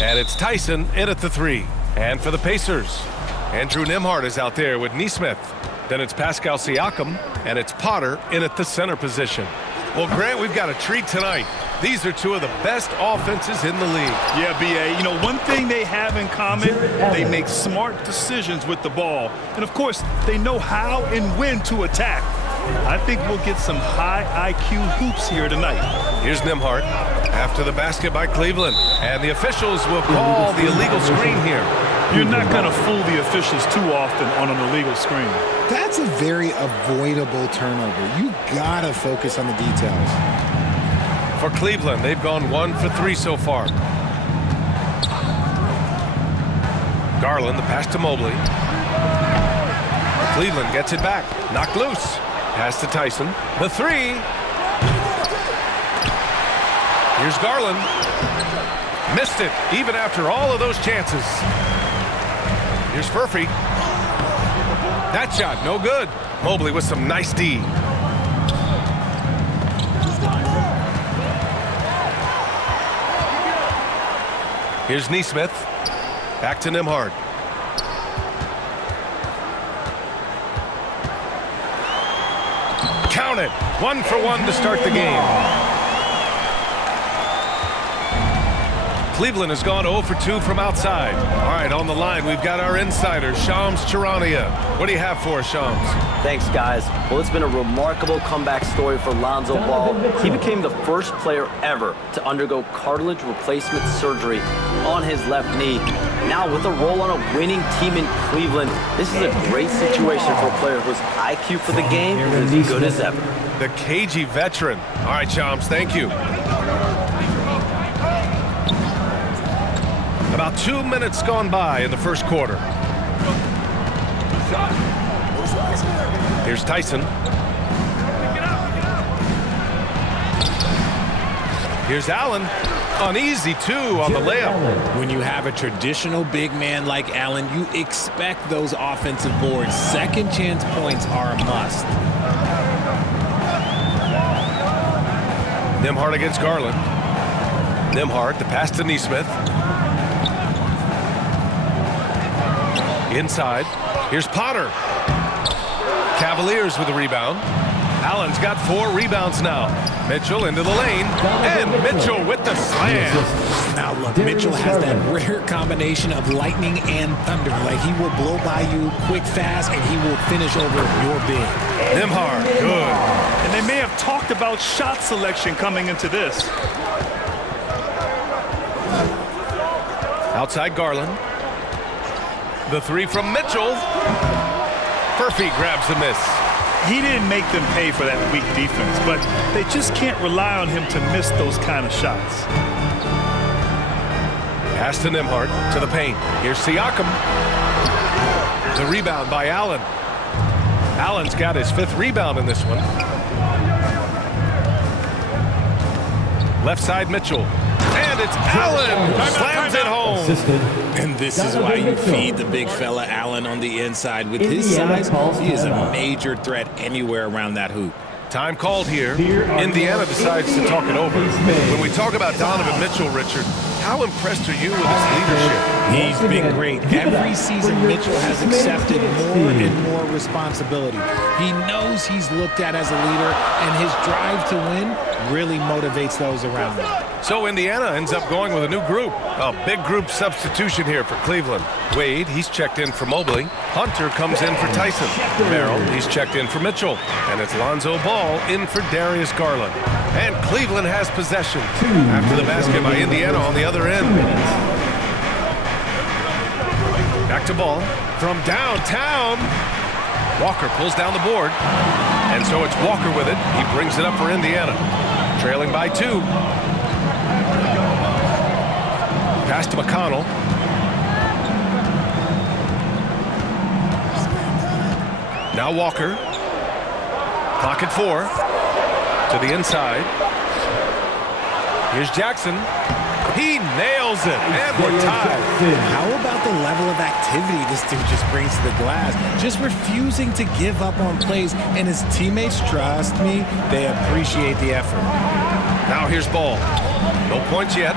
And it's Tyson in at the 3. And for the Pacers, Andrew Nembhard is out there with Nesmith. Then it's Pascal Siakam, and it's Potter in at the center position. Well, Grant, we've got a treat tonight. These are two of the best offenses in the league. Yeah, B.A., you know, one thing they have in common, they make smart decisions with the ball. And, of course, they know how and when to attack. I think we'll get some high IQ hoops here tonight. Here's Nembhard after the basket by Cleveland. And the officials will call the illegal screen here. You're not going to fool the officials too often on an illegal screen. That's a very avoidable turnover. You got to focus on the details. For Cleveland, they've gone 1 for 3 so far. Garland, the pass to Mobley. Cleveland gets it back. Knocked loose. Pass to Tyson. The 3. Here's Garland. Missed it, even after all of those chances. Here's Furphy. That shot, no good. Mobley with some nice D. Here's Nesmith. Back to Nembhard. Count it. 1 for 1 to start the game. Cleveland has gone 0 for 2 from outside. All right, on the line, we've got our insider, Shams Charania. What do you have for us, Shams? Thanks, guys. Well, it's been a remarkable comeback story for Lonzo Ball. He became the first player ever to undergo cartilage replacement surgery on his left knee. Now, with a role on a winning team in Cleveland, this is a great situation for a player whose IQ for the game is as good as ever. The cagey veteran. All right, Shams, thank you. About 2 minutes gone by in the first quarter. Here's Tyson. Here's Allen. Uneasy, too, on the layup. When you have a traditional big man like Allen, you expect those offensive boards. Second chance points are a must. Nembhard against Garland. Nembhard, the pass to Nesmith. Inside. Here's Potter. Cavaliers with a rebound. Allen's got 4 rebounds now. Mitchell into the lane. And Mitchell with the slam. Now, look, Mitchell has that rare combination of lightning and thunder. Like, he will blow by you quick, fast, and he will finish over your big. Nembhard, good. And they may have talked about shot selection coming into this. Outside Garland. The 3 from Mitchell. Furphy grabs the miss. He didn't make them pay for that weak defense, but they just can't rely on him to miss those kind of shots. Pass to Nembhard to the paint. Here's Siakam. The rebound by Allen. Allen's got his 5th rebound in this one. Left side Mitchell. And it's Allen. Slams it home. And this is why you feed the big fella Allen on the inside. With his size, he is a major threat anywhere around that hoop. Time called here. Indiana decides to talk it over. When we talk about Donovan Mitchell, Richard, how impressed are you with his leadership? He's been great. Every season, Mitchell has accepted more and more responsibility. He knows he's looked at as a leader, and his drive to win really motivates those around him. So Indiana ends up going with a new group. A big group substitution here for Cleveland. Wade, he's checked in for Mobley. Hunter comes in for Tyson. Merrill, he's checked in for Mitchell. And it's Lonzo Ball in for Darius Garland. And Cleveland has possession after the basket by Indiana on the other end. Back to Ball from downtown. Walker pulls down the board. And so it's Walker with it. He brings it up for Indiana. Trailing by 2. Pass to McConnell. Now Walker. Clock at 4. To the inside. Here's Jackson. He nails it. And we're tied. How about the level of activity this dude just brings to the glass? Just refusing to give up on plays. And his teammates, trust me, they appreciate the effort. Now here's Ball. No points yet.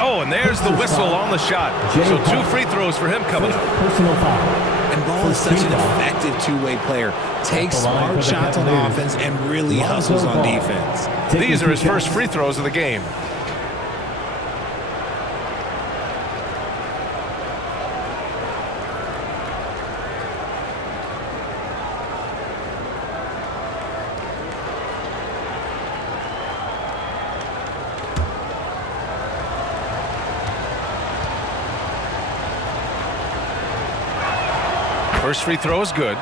Oh, and there's the whistle on the shot. So 2 free throws for him coming up. Personal foul. And Ball is such an effective two-way player. Takes smart shots on offense and really hustles on defense. These are his first free throws of the game. First free throw is good.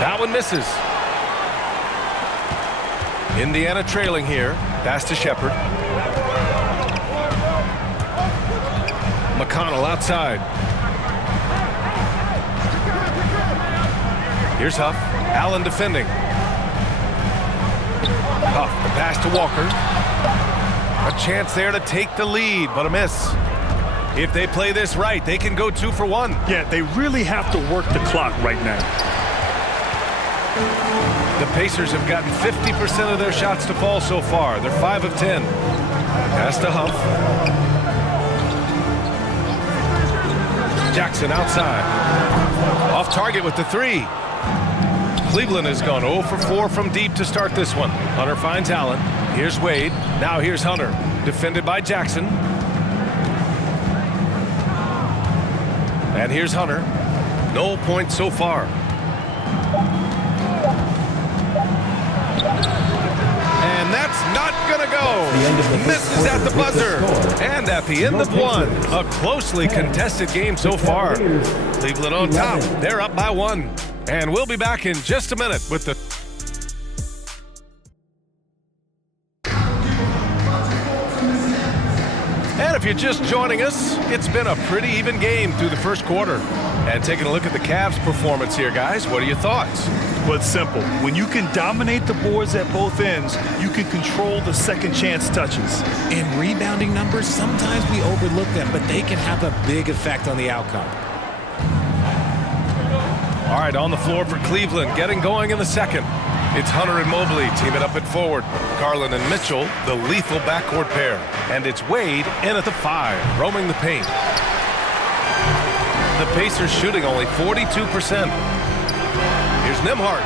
That one misses. Indiana trailing here. Pass to Shepard. McConnell outside. Here's Huff. Allen defending. Huff, the pass to Walker. A chance there to take the lead, but a miss. If they play this right, they can go 2 for 1. Yeah, they really have to work the clock right now. The Pacers have gotten 50% of their shots to fall so far. They're 5 of 10. Pass to Huff. Jackson outside. Off target with the 3. Cleveland has gone 0 for 4 from deep to start this one. Hunter finds Allen. Here's Wade. Now here's Hunter. Defended by Jackson. And here's Hunter. No points so far. And that's not going to go. Misses at the buzzer. And at the end of one, a closely contested game so far. Cleveland on top. They're up by 1. And we'll be back in just a minute with the... And if you're just joining us, it's been a pretty even game through the first quarter. And taking a look at the Cavs' performance here, guys, what are your thoughts? But simple. When you can dominate the boards at both ends, you can control the second chance touches. In rebounding numbers, sometimes we overlook them, but they can have a big effect on the outcome. All right, on the floor for Cleveland, getting going in the second. It's Hunter and Mobley teaming up at forward. Garland and Mitchell, the lethal backcourt pair. And it's Wade in at the 5, roaming the paint. The Pacers shooting only 42%. Here's Nembhard.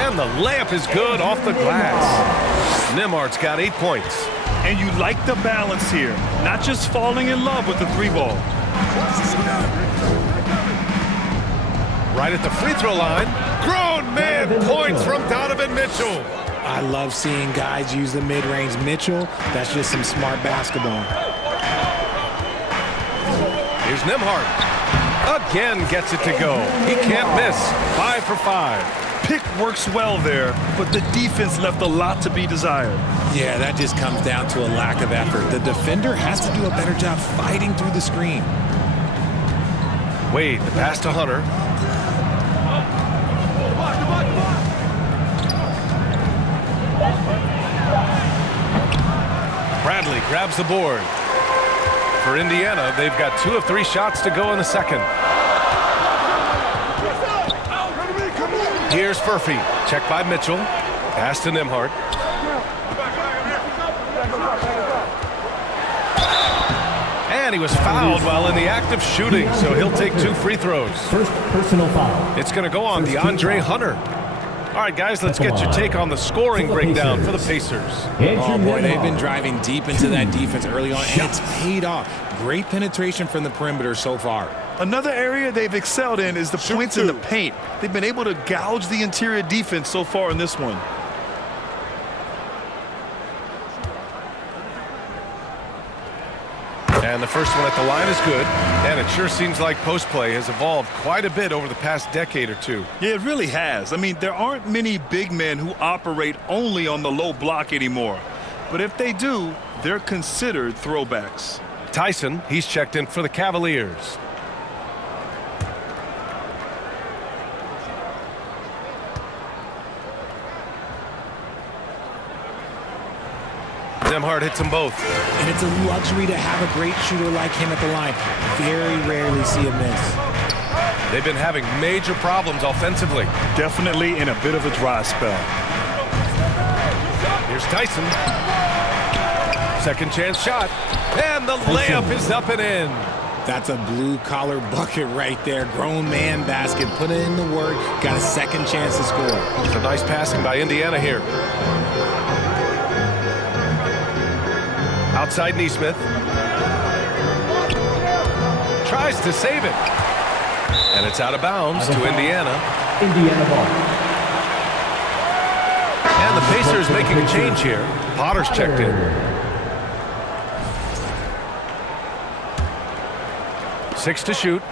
And the layup is good off the glass. Nembhard's got 8 points. And you like the balance here, not just falling in love with the 3-ball. Right at the free throw line. Grown man points from Donovan Mitchell. I love seeing guys use the mid-range. Mitchell, that's just some smart basketball. Here's Nembhard. Again gets it to go. He can't miss. 5 for 5. Pick works well there, but the defense left a lot to be desired. Yeah, that just comes down to a lack of effort. The defender has to do a better job fighting through the screen. Wade, the pass to Hunter. Bradley grabs the board. For Indiana, they've got 2 of 3 shots to go in the second. Here's Furphy. Check by Mitchell. Pass to Nembhard. And he was fouled while in the act of shooting, so he'll take 2 free throws. First personal foul. It's going to go on DeAndre Hunter. All right, guys, let's get your take on the scoring breakdown for the Pacers. Oh, boy, they've been driving deep into that defense early on, and it's paid off. Great penetration from the perimeter so far. Another area they've excelled in is the points in the paint. They've been able to gouge the interior defense so far in this one. And the first one at the line is good. And it sure seems like post play has evolved quite a bit over the past decade or 2. Yeah, it really has. I mean, there aren't many big men who operate only on the low block anymore. But if they do, they're considered throwbacks. Tyson, he's checked in for the Cavaliers. Nembhard hits them both. And it's a luxury to have a great shooter like him at the line. Very rarely see a miss. They've been having major problems offensively. Definitely in a bit of a dry spell. Here's Tyson. Second chance shot. And the layup is up and in. That's a blue-collar bucket right there. Grown man basket. Put in the work. Got a second chance to score. It's a nice passing by Indiana here. Outside Neesmith. Tries to save it. And it's out of bounds to Indiana. Indiana ball. And the Pacers making a change here. Potter's checked in. 6 to shoot.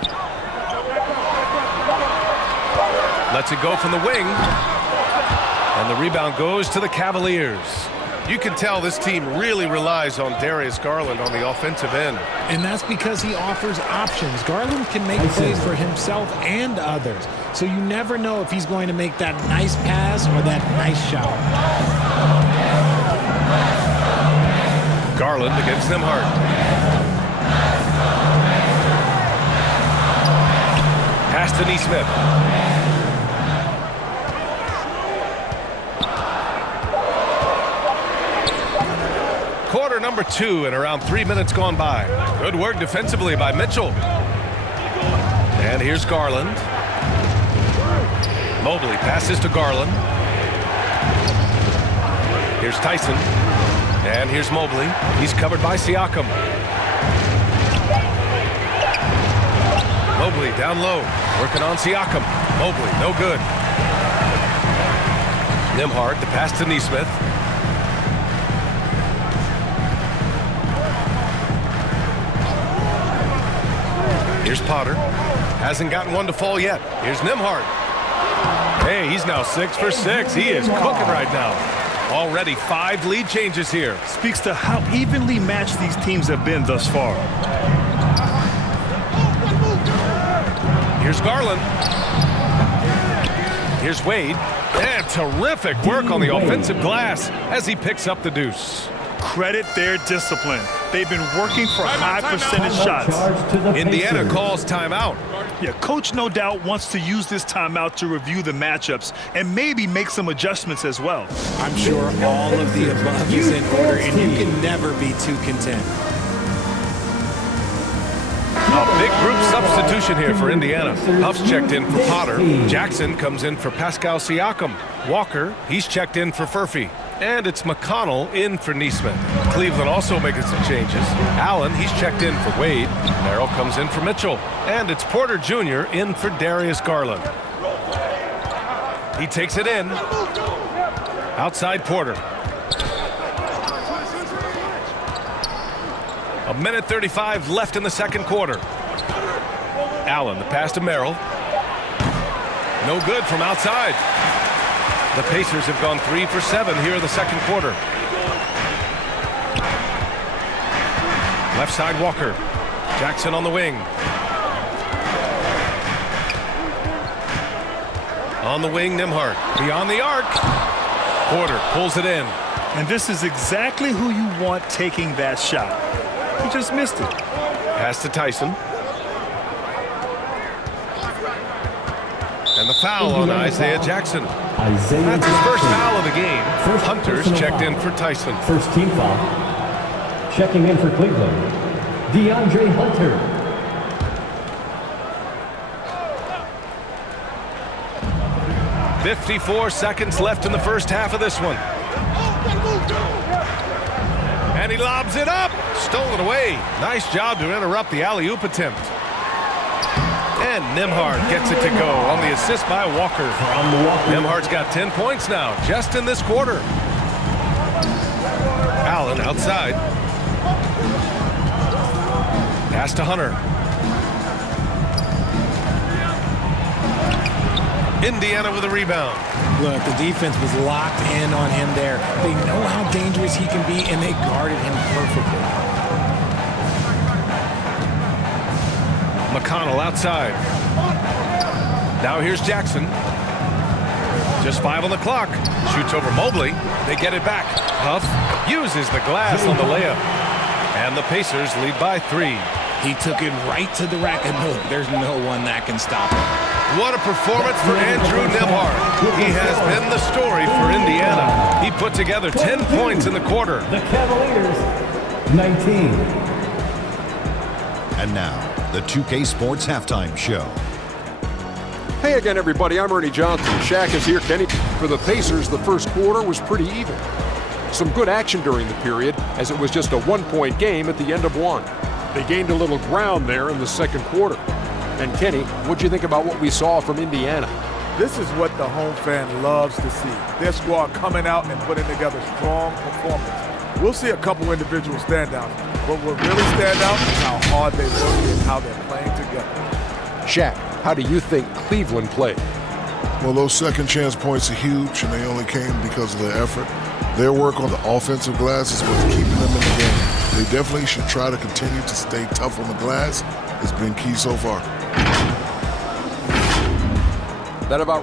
Lets it go from the wing. And the rebound goes to the Cavaliers. You can tell this team really relies on Darius Garland on the offensive end. And that's because he offers options. Garland can make plays for himself and others. So you never know if he's going to make that nice pass or that nice shot. Garland against Nembhard. Pass to Neesmith. Quarter number 2 and around 3 minutes gone by. Good work defensively by Mitchell. And here's Garland. Mobley passes to Garland. Here's Tyson. And here's Mobley. He's covered by Siakam. Mobley down low. Working on Siakam. Mobley, no good. Nembhard, the pass to Neesmith. Here's Potter. Hasn't gotten one to fall yet. Here's Nembhard. Hey, he's now 6 for 6. He is cooking right now. Already 5 lead changes here. Speaks to how evenly matched these teams have been thus far. Here's Garland. Here's Wade. And terrific work on the offensive glass as he picks up the deuce. Credit their discipline. They've been working for high percentage shots. Indiana calls timeout. Yeah, coach no doubt wants to use this timeout to review the matchups and maybe make some adjustments as well. I'm sure all of the above is in order, and you can never be too content. A big group substitution here for Indiana. Huff's checked in for Potter. Jackson comes in for Pascal Siakam. Walker, he's checked in for Furphy. And it's McConnell in for Neesmith. Cleveland also making some changes. Allen, he's checked in for Wade. Merrill comes in for Mitchell. And it's Porter Jr. in for Darius Garland. He takes it in. Outside Porter. A minute 35 left in the second quarter. Allen, the pass to Merrill. No good from outside. The Pacers have gone 3 for 7 here in the second quarter. Left side Walker. Jackson on the wing. On the wing, Nembhard. Beyond the arc. Porter pulls it in. And this is exactly who you want taking that shot. He just missed it. Pass to Tyson. And the foul on Isaiah Jackson. That's his first foul of the game. Hunter's checked in for Tyson. First team foul. Checking in for Cleveland, DeAndre Hunter. .54 seconds left in the first half of this one. And he lobs it up. Stolen away. Nice job to interrupt the alley-oop attempt. And Nembhard gets it to go on the assist by Walker. Nembhard's got 10 points now, just in this quarter. Allen outside. Pass to Hunter. Indiana with a rebound. Look, the defense was locked in on him there. They know how dangerous he can be, and they guarded him perfectly. McConnell outside. Now here's Jackson. Just 5 on the clock. Shoots over Mobley. They get it back. Huff uses the glass on the layup. And the Pacers lead by 3. He took it right to the rack, and there's no one that can stop him. What a performance for Andrew Nembhard. He has been the story for Indiana. He put together 10 points in the quarter. The Cavaliers, 19. And now, the 2K Sports Halftime Show. Hey again, everybody. I'm Ernie Johnson. Shaq is here. Kenny. For the Pacers, the first quarter was pretty even. Some good action during the period, as it was just a one-point game at the end of one. They gained a little ground there in the second quarter. And Kenny, what'd you think about what we saw from Indiana? This is what the home fan loves to see. Their squad coming out and putting together strong performance. We'll see a couple individual standouts, but what really stand out is how hard they work and how they're playing together. Shaq, how do you think Cleveland played? Well, those second chance points are huge, and they only came because of their effort. Their work on the offensive glass is what's keeping them in the game. They definitely should try to continue to stay tough on the glass. It's been key so far. That about